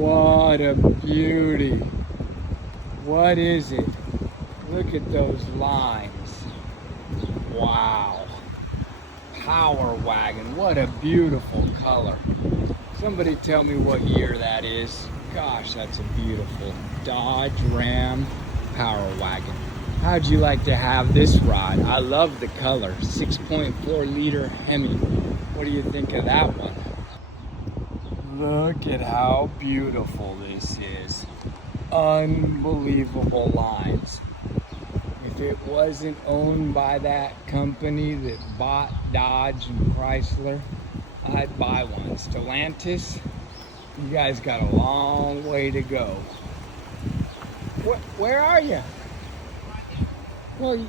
What a beauty. What is it? Look at those lines. Wow. Power wagon. What a beautiful color. Somebody tell me what year that is. Gosh, that's a beautiful Dodge Ram Power Wagon. How'd you like to have this ride? I love the color. 6.4 liter Hemi. What do you think of that one? Look at how beautiful this is. Unbelievable lines. If it wasn't owned by that company that bought Dodge and Chrysler, I'd buy one. Stellantis, you guys got a long way to go. Where are you? Well,